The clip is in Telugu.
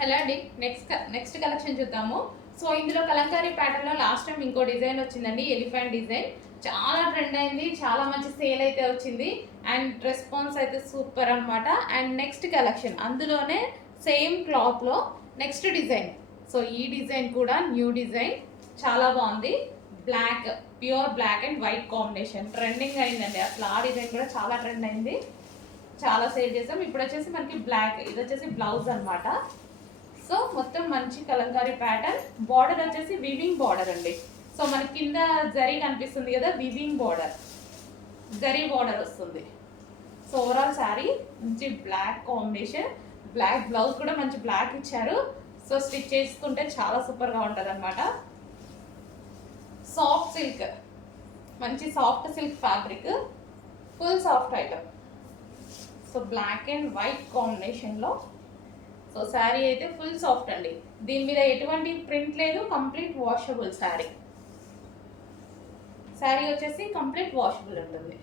హలో అండి. నెక్స్ట్ కలెక్షన్ చూద్దాము. సో ఇందులో కలంకారీ ప్యాటర్న్ లో లాస్ట్ టైం ఇంకో డిజైన్ వచ్చిందండి, ఎలిఫెంట్ డిజైన్. చాలా ట్రెండ్ అయింది, చాలా మంచి సేల్ అయితే వచ్చింది అండ్ రెస్పాన్స్ అయితే సూపర్ అనమాట. అండ్ నెక్స్ట్ కలెక్షన్ అందులోనే సేమ్ క్లాత్ లో నెక్స్ట్ డిజైన్. సో ఈ డిజైన్ కూడా న్యూ డిజైన్, చాలా బాగుంది. Black, pure black and white combination trending అయిందండి. అసలు ఆ డిజైన్ కూడా చాలా ట్రెండ్ అయింది, చాలా సేల్ చేసాం. ఇప్పుడు వచ్చేసి మనకి బ్లాక్, ఇది వచ్చేసి బ్లౌజ్ అనమాట. సో మొత్తం మంచి కలంకారీ ప్యాటర్న్. బార్డర్ వచ్చేసి వివింగ్ బార్డర్ అండి. సో మనకి కింద జరీ కనిపిస్తుంది కదా, వివింగ్ బార్డర్, జరీ బార్డర్ వస్తుంది. సో ఓవరాల్ శారీ మంచి బ్లాక్ కాంబినేషన్, బ్లాక్ బ్లౌజ్ కూడా మంచి బ్లాక్ ఇచ్చారు. సో స్టిచ్ చేసుకుంటే చాలా సూపర్గా ఉంటుంది అనమాట. సాఫ్ట్ సిల్క్, మంచి soft silk fabric, full soft item. So black and white కాంబినేషన్లో. సో శారీ అయితే ఫుల్ సాఫ్ట్ అండి, దీని మీద ఎటువంటి ప్రింట్ లేదు, కంప్లీట్ వాషబుల్ శారీ. శారీ వచ్చేసి కంప్లీట్ వాషబుల్ ఉంటుంది.